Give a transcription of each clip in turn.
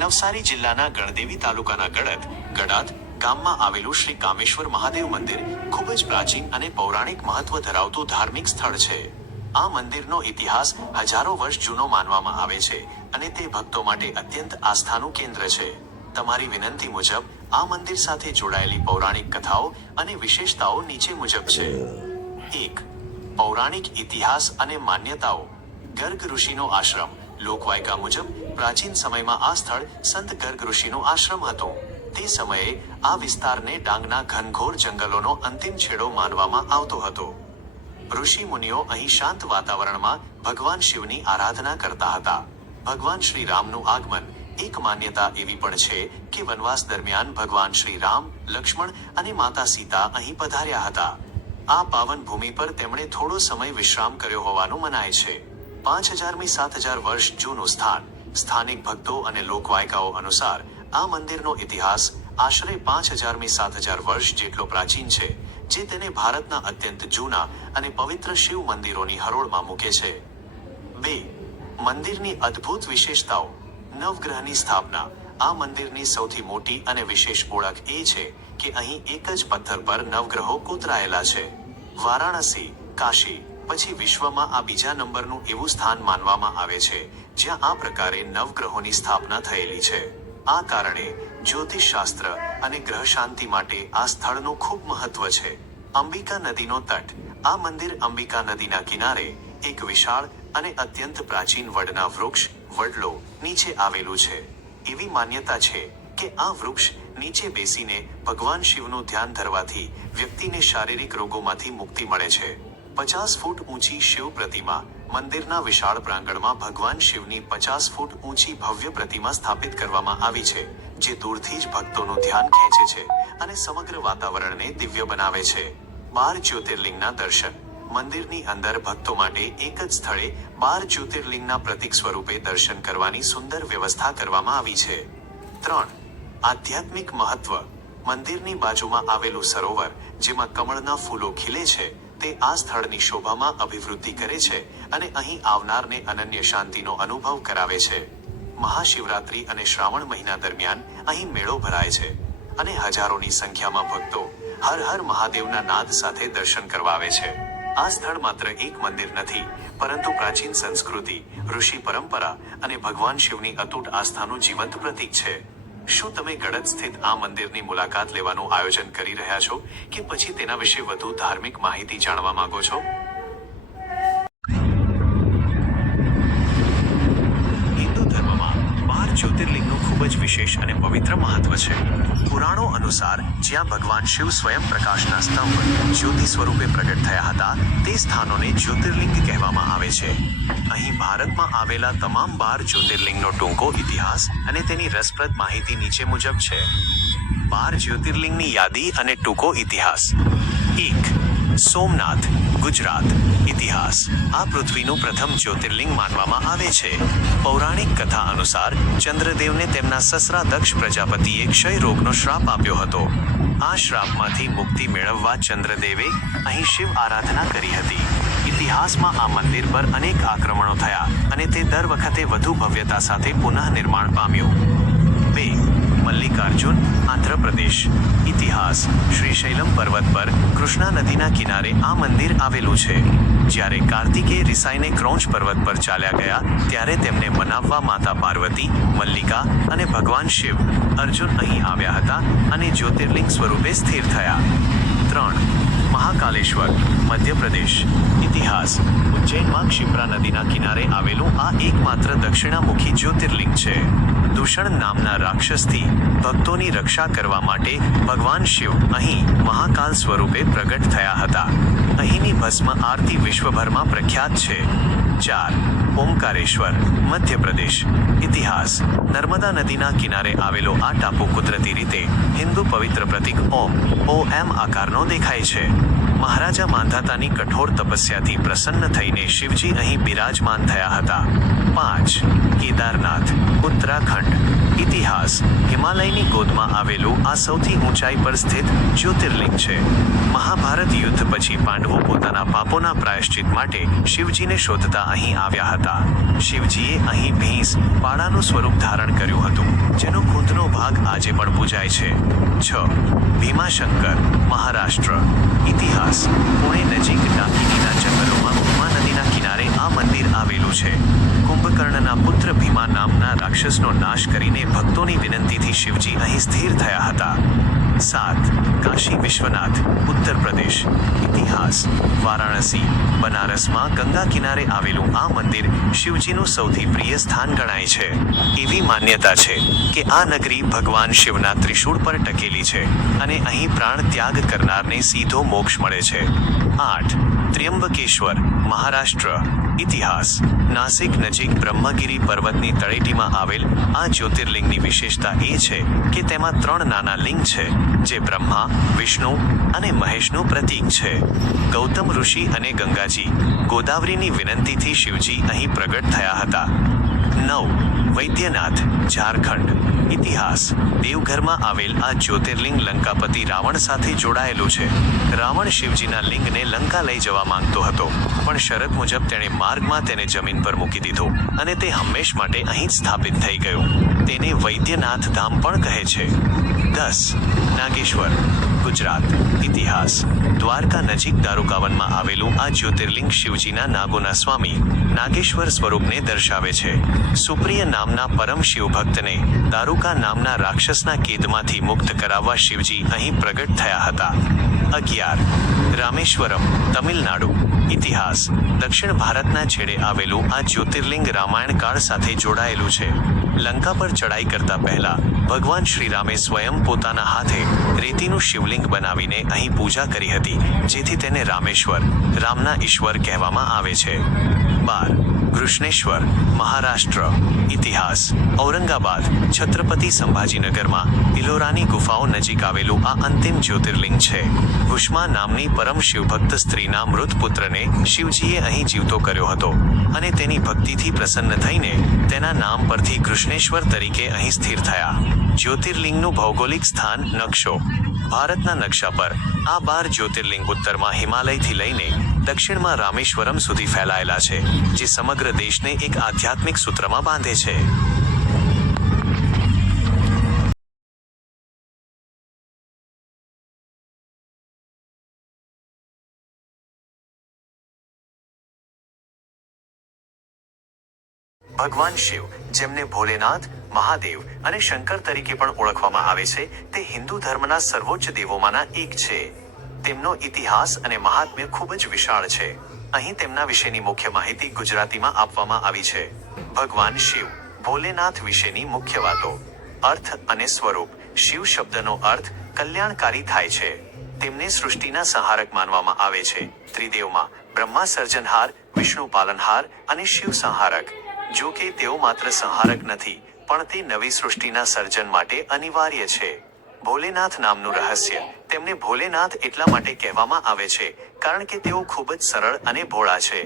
નવસારી જિલ્લાના ગણદેવી તાલુકાના ગડાદ ગામમાં આવેલું શ્રી કામેશ્વર મહાદેવ મંદિર ખૂબ જ પ્રાચીન અને પૌરાણિક મહત્વ ધરાવતું ધાર્મિક સ્થળ છે. આ મંદિરનો ઇતિહાસ હજારો વર્ષ જૂનો માનવામાં આવે છે અને તે ભક્તો માટે અત્યંત આસ્થાનું કેન્દ્ર છે. તમારી વિનંતી મુજબ આ મંદિર સાથે જોડાયેલી પૌરાણિક કથાઓ અને વિશેષતાઓ નીચે મુજબ છે. 1. પૌરાણિક ઇતિહાસ અને માન્યતાઓ. ગર્ગ ઋષિનો આશ્રમ. લોકવાયકા મુજબ પ્રાચીન સમયમાં આ સ્થળ સંત ગર્ગ ઋષિનું આશ્રમ હતું. તે સમયે આ વિસ્તારને ડાંગના ઘનઘોર જંગલોનો અંતિમ છેડો માનવામાં આવતો હતો. ઋષિ મુનિઓ અહીં શાંત વાતાવરણમાં ભગવાન શિવની આરાધના કરતા હતા. ભગવાન શ્રી રામનું આગમન. એક માન્યતા એવી પણ છે કે વનવાસ દરમિયાન ભગવાન શ્રી રામ, લક્ષ્મણ અને માતા સીતા અહીં પધાર્યા હતા. આ પાવન ભૂમિ પર તેમણે થોડો સમય વિશ્રામ કર્યો હોવાનું મનાય છે. 5000મી 7000 વર્ષ જૂનું સ્થાન. સ્થાનિક ભક્તો અને લોકવાયકાઓ અનુસાર આ મંદિરનો ઇતિહાસ આશરે 5000મી 7000 વર્ષ જેટલો પ્રાચીન છે, જે તેને ભારતના અત્યંત જૂના અને પવિત્ર શિવ મંદિરોની હરોળમાં મૂકે છે. 2. મંદિરની અદ્ભુત વિશેષતાઓ. નવગ્રહની સ્થાપના. આ મંદિરની સૌથી મોટી અને વિશેષ ઓળખ એ છે કે અહીં એક જ પથ્થર પર નવગ્રહો કોતરાયેલા છે. વારાણસી, કાશી પછી વિશ્વમાં આ બીજા નંબરનું એવું સ્થાન માનવામાં આવે છે જ્યાં આ પ્રકારે નવગ્રહોની સ્થાપના થયેલી છે. આ કારણે જ્યોતિષશાસ્ત્ર અને ગ્રહ શાંતિ માટે આ સ્થળનું ખૂબ મહત્વ છે. અંબિકા નદીનો તટ. આ મંદિર અંબિકા નદીના કિનારે એક વિશાળ અને અત્યંત પ્રાચીન વડના વૃક્ષ વડલો નીચે આવેલું છે. એવી માન્યતા છે કે આ વૃક્ષ નીચે બેસીને ભગવાન શિવનું ધ્યાન ધરવાથી વ્યક્તિને શારીરિક રોગોમાંથી મુક્તિ મળે છે. 50 ફૂટ ઊંચી શિવ પ્રતિમા. મંદિરના વિશાળ પ્રાંગણમાં ભગવાન શિવની 50 ફૂટ ઊંચી ભવ્ય પ્રતિમા સ્થાપિત કરવામાં આવી છે, જે દૂરથી જ ભક્તોનું ધ્યાન ખેંચે છે અને સમગ્ર વાતાવરણને દિવ્ય બનાવે છે. 12 જ્યોતિર્લિંગના દર્શન. મંદિરની અંદર ભક્તો માટે એક જ સ્થળે 12 જ્યોતિર્લિંગના પ્રતીક સ્વરૂપે દર્શન કરવાની સુંદર વ્યવસ્થા કરવામાં આવી છે. 3. આધ્યાત્મિક મહત્વ. મંદિરની બાજુમાં આવેલું સરોવર, જેમાં કમળના ફૂલો ખીલે છે, તે આ સ્થળની શોભામાં અભિવૃદ્ધિ કરે છે અને અહીં આવનારને અનન્ય શાંતિનો અનુભવ કરાવે છે. મહાશિવરાત્રી અને શ્રાવણ મહિના દરમિયાન અહીં મેળો ભરાય છે અને હજારોની સંખ્યામાં ભક્તો હર હર મહાદેવના નાદ સાથે દર્શન કરવા આવે છે. આ સ્થળ માત્ર એક મંદિર નથી, પરંતુ પ્રાચીન સંસ્કૃતિ, ઋષિ પરંપરા અને ભગવાન શિવની અતૂટ આસ્થાનું જીવંત પ્રતીક છે. શું તમે ગડદ સ્થિત આ મંદિરની મુલાકાત લેવાનું આયોજન કરી રહ્યા છો કે પછી તેના વિશે વધુ ધાર્મિક માહિતી જાણવા માંગો છો? હિન્દુ ધર્મમાં 12 જ્યોતિર્લિંગનું ખૂબ જ વિશેષ અને પવિત્ર મહત્વ છે. પુરાણો અનુસાર જ્યાં ભગવાન શિવ સ્વયં પ્રકાશના સ્તંભ જ્યોતિ સ્વરૂપે પ્રગટ થયા હતા, તે સ્થાનોને જ્યોતિર્લિંગ કહેવામાં આવે છે. અહીં ભારતમાં આવેલા તમામ 12 જ્યોતિર્લિંગનો ટૂંકો ઇતિહાસ અને તેની રસપ્રદ માહિતી નીચે મુજબ છે. 12 જ્યોતિર્લિંગની યાદી અને ટૂંકો ઇતિહાસ. 1. સોમનાથ, ગુજરાત. ઇતિહાસ. આ પૃથ્વીનું પ્રથમ જ્યોતિર્લિંગ માનવામાં આવે છે. પૌરાણિક કથા અનુસાર ચંદ્રદેવને તેમના સસરા દક્ષ પ્રજાપતિએ ક્ષય રોગનો શ્રાપ આપ્યો હતો. આ શ્રાપમાંથી મુક્તિ મેળવવા ચંદ્રદેવે અહીં શિવ આરાધના કરી હતી. ઇતિહાસમાં આ મંદિર પર અનેક આક્રમણો થયા અને તે દર વખતે વધુ ભવ્યતા સાથે પુનઃ નિર્માણ પામ્યું. 2. મલ્લિકાર્જુન, આંધ્રપ્રદેશ. ઇતિહાસ. શ્રીશૈલમ પર્વત પર કૃષ્ણા નદીના કિનારે આ મંદિર આવેલું છે. જ્યારે કાર્તિકેય રિસાઈને ક્રોંચ પર્વત પર ચાલ્યા ગયા, ત્યારે તેમને મનાવવા માતા પાર્વતી, મલ્લિકા અને ભગવાન શિવ, અર્જુન અહીં આવ્યા હતા અને જ્યોતિર્લિંગ સ્વરૂપે સ્થિર થયા. 3. મહાકાલેશ્વર, મધ્યપ્રદેશ. ઇતિહાસ. ઉજ્જૈનમાં ક્ષિપ્રા નદીના કિનારે આવેલું આ એકમાત્ર દક્ષિણામુખી જ્યોતિર્લિંગ છે. દૂષણ નામના રાક્ષસથી ભક્તોની રક્ષા કરવા માટે ભગવાન શિવ અહીં મહાકાલ સ્વરૂપે પ્રગટ થયા હતા. અહીંની ભસ્મ આરતી વિશ્વભરમાં પ્રખ્યાત છે. 4. ઓમકારેશ્વર, મધ્યપ્રદેશ. ઇતિહાસ. નર્મદા નદીના કિનારે આવેલો આ ટાપુ કુદરતી રીતે હિન્દુ પવિત્ર પ્રતીક ઓમ આકારનો દેખાય છે. મહારાજા માંધાતાની કઠોર તપસ્યાથી પ્રસન્ન થઈને શિવજી અહીં બિરાજમાન થયા હતા. 5. કેદારનાથ, ઉત્તરાખંડ ઇતિહાસ હિમાલયની ગોદમાં આવેલું આ સૌથી ઊંચાઈ પર સ્થિત જ્યોતિર્લિંગ છે. મહાભારત યુદ્ધ પછી પાંડવો પોતાના પાપોના પ્રાયશ્ચિત માટે શિવજીને શોધતા અહીં આવ્યા હતા. શિવજીએ અહીં ભેંસ પાડાનું સ્વરૂપ ધારણ કર્યું હતું, જેનો ખૂંટનો ભાગ આજે પણ પૂજાય છે. 6. ભીમાશંકર મહારાષ્ટ્ર ઇતિહાસ પુણે નજીક ડાકીનીના જંગલોમાં ભીમા નદીના કિનારે આ મંદિર આવેલું છે. કુંભકર્ણના પુત્ર ભીમા નામના રાક્ષસનો નાશ કરીને ભક્તોની વિનંતીથી શિવજી અહીં સ્થિર થયા હતા. 7. કાશી વિશ્વનાથ ઉત્તર પ્રદેશ ઇતિહાસ વારાણસી બનારસમાં ગંગા કિનારે આવેલું આ મંદિર શિવજીનું સૌથી પ્રિય સ્થાન ગણાય છે. એવી માન્યતા છે કે આ નગરી ભગવાન શિવના ત્રિશૂળ પર ટકેલી છે અને અહીં પ્રાણ ત્યાગ કરનારને સીધો મોક્ષ મળે છે. 8. ત્ર્યંબકેશ્વર મહારાષ્ટ્ર ઇતિહાસ નાસિક નજીક બ્રહ્મગીરી પર્વતની તળેટીમાં આવેલ આ જ્યોતિર્લિંગની વિશેષતા એ છે કે તેમાં 3 નાના લિંગ છે, જે બ્રહ્મા, વિષ્ણુ અને મહેશનું પ્રતીક છે. ગૌતમ ઋષિ અને ગંગાજી ગોદાવરીની વિનંતીથી શિવજી અહીં પ્રગટ થયા હતા. 9. વૈદ્યનાથ ઝારખંડ ઇતિહાસ દેવઘરમાં આવેલ આ જ્યોતિર્લિંગ લંકાપતિ રાવણ સાથે જોડાયેલું છે. રાવણ શિવજીના લિંગને લંકા લઈ જવા માંગતો હતો, પણ શરત મુજબ તેણે માર્ગમાં તેને જમીન પર મૂકી દીધું અને તે હંમેશ માટે અહીં જ સ્થાપિત થઈ ગયું. તેને વૈદ્યનાથ ધામ પણ કહે છે. 10. નાગેશ્વર ગુજરાત ઇતિહાસ દ્વારકા નજીક દારૂકાવનમાં આવેલું આ જ્યોતિર્લિંગ શિવજીના નાગોના સ્વામી નાગેશ્વર સ્વરૂપને દર્શાવે છે. સુપ્રિય નામના પરમ શિવભક્તને દારૂકા નામના રાક્ષસના કેદમાંથી મુક્ત કરાવવા શિવજી અહીં પ્રગટ થયા હતા. 11. રામેશ્વરમ તમિલનાડુ ઇતિહાસ દક્ષિણ ભારતના છેડે આવેલું આ જ્યોતિર્લિંગ રામાયણ કાળ સાથે જોડાયેલું છે. લંકા પર ચડાઈ કરતા પહેલા ભગવાન શ્રીરામે સ્વયં પોતાના હાથે રેતીનું શિવલિંગ બનાવીને અહીં પૂજા કરી હતી, જેથી તેને રામેશ્વર રામના ઈશ્વર કહેવામાં આવે છે. 12. કૃષ્ણેશ્વર મહારાષ્ટ્ર ઇતિહાસ ઔરંગાબાદ છત્રપતિ સંભાજીનગરમાં ઇલોરાની ગુફાઓ નજીક આવેલું આ અંતિમ જ્યોતિર્લિંગ છે. કુષ્મા નામની પરમ શિવભક્ત સ્ત્રીના મૃત પુત્રને શિવજીએ અહીં જીવતો કર્યો હતો અને તેની ભક્તિથી પ્રસન્ન થઈને તેના નામ પરથી કૃષ્ણેશ્વર તરીકે અહીં સ્થિર થયા. જ્યોતિર્લિંગનું ભૌગોલિક સ્થાન નકશો ભારતના નકશા પર આ 12 જ્યોતિર્લિંગ ઉત્તરમાં હિમાલયથી લઈને દક્ષિણમાં રામેશ્વરમ સુધી ફેલાયેલા છે, જે સમગ્ર દેશને એક આધ્યાત્મિક સૂત્રમાં બાંધે છે. ભગવાન શિવ, જેમને ભોલેનાથ, મહાદેવ અને શંકર તરીકે પણ ઓળખવામાં આવે છે, તે હિન્દુ ધર્મના સર્વોચ્ચ દેવોમાંના એક છે. તેમનો ઇતિહાસ અને મહાત્મ્ય ખૂબ જ વિશાળ છે. અહીં તેમના વિશેની મુખ્ય માહિતી ગુજરાતીમાં આપવામાં આવી છે. ભગવાન શિવ ભોલેનાથ વિશેની મુખ્ય વાતો. અર્થ અને સ્વરૂપ. શિવ શબ્દનો અર્થ કલ્યાણકારી થાય છે. તેમને સૃષ્ટિના સંહારક માનવામાં આવે છે. ત્રિદેવમાં બ્રહ્મા સર્જનહાર, વિષ્ણુ પાલનહાર અને શિવ સંહારક. જો કે તેઓ માત્ર સંહારક નથી, પણ તે નવી સૃષ્ટિના સર્જન માટે અનિવાર્ય છે. ભોલેનાથ નામનું રહસ્ય. તેમને ભોલેનાથ એટલા માટે કહેવામાં આવે છે કારણ કે તેઓ ખૂબ જ સરળ અને ભોળા છે.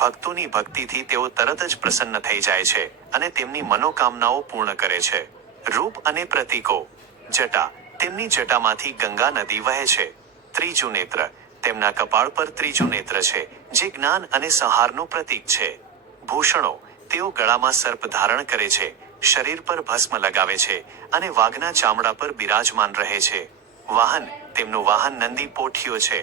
ભક્તોની ભક્તિથી તેઓ તરત જ પ્રસન્ન થઈ જાય છે અને તેમની મનોકામનાઓ પૂર્ણ કરે છે. રૂપ અને પ્રતીકો. જટા. તેમની જટામાંથી ગંગા નદી વહે છે. ત્રીજું નેત્ર. તેમના કપાળ પર ત્રીજું નેત્ર છે, જે જ્ઞાન અને સંહારનું પ્રતીક છે. ભૂષણો. તેઓ ગળામાં સર્પ ધારણ કરે છે, શરીર પર ભસ્મ લગાવે છે અને વાઘના ચામડા પર બિરાજમાન રહે છે. વાહન. તેમનું વાહન નંદી પોઠિયો છે.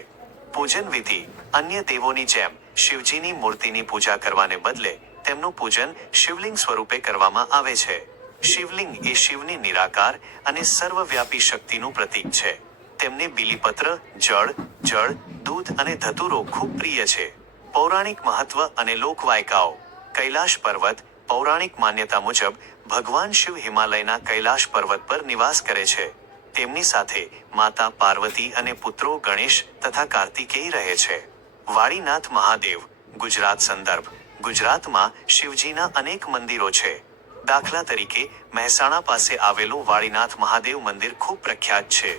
પૂજન વિધિ. અન્ય દેવોની જેમ શિવજીની મૂર્તિની પૂજા કરવાને બદલે તેમનું પૂજન શિવલિંગ સ્વરૂપે કરવામાં આવે છે. શિવલિંગ એ શિવની નિરાકાર અને સર્વવ્યાપી શક્તિનું પ્રતીક છે. તેમને બીલીપત્ર, જળ, દૂધ અને ધતુરો ખૂબ પ્રિય છે. પૌરાણિક મહત્વ અને લોકવાયકાઓ. કૈલાશ પર્વત. પૌરાણિક માન્યતા મુજબ ભગવાન શિવ હિમાલયના કૈલાશ પર્વત પર નિવાસ કરે છે. તેમની સાથે માતા પાર્વતી અને પુત્રો ગણેશ તથા કાર્તિકેય રહે છે. વાળીનાથ મહાદેવ ગુજરાત સંદર્ભ. ગુજરાતમાં શિવજીના અનેક મંદિરો છે. દાખલા તરીકે મહેસાણા પાસે આવેલું વાળીનાથ મહાદેવ મંદિર ખૂબ પ્રખ્યાત છે.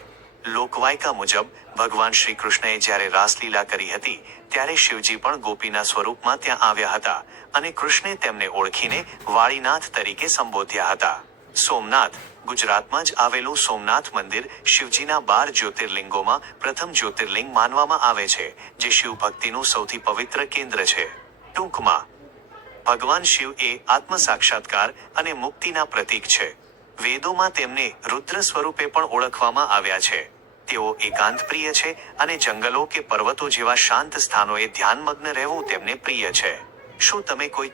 લોકવાયકા મુજબ ભગવાન શ્રી કૃષ્ણએ જ્યારે રાસલીલા કરી હતી ત્યારે શિવજી પણ ગોપીના સ્વરૂપમાં ત્યાં આવ્યા હતા અને કૃષ્ણે તેમને ઓળખીને વાળીનાથ તરીકે સંબોધ્યા હતા. સોમનાથ ગુજરાતમાં જ આવેલું સોમનાથ મંદિર શિવજીના 12 જ્યોતિર્લિંગોમાં પ્રથમ જ્યોતિર્લિંગ માનવામાં આવે છે, જે શિવ ભક્તિનું સૌથી પવિત્ર કેન્દ્ર છે. ટૂંકમાં, ભગવાન શિવ એ આત્મ સાક્ષાત્કાર અને મુક્તિના પ્રતીક છે. વેદોમાં તેમને રુદ્ર સ્વરૂપે પણ ઓળખવામાં આવ્યા છે. તેઓ એકાંત પ્રિય છે અને જંગલો કે પર્વતો જેવા શાંત સ્થાનોએ ધ્યાનમગ્ન રહેવું તેમને પ્રિય છે. શું તમે કોઈ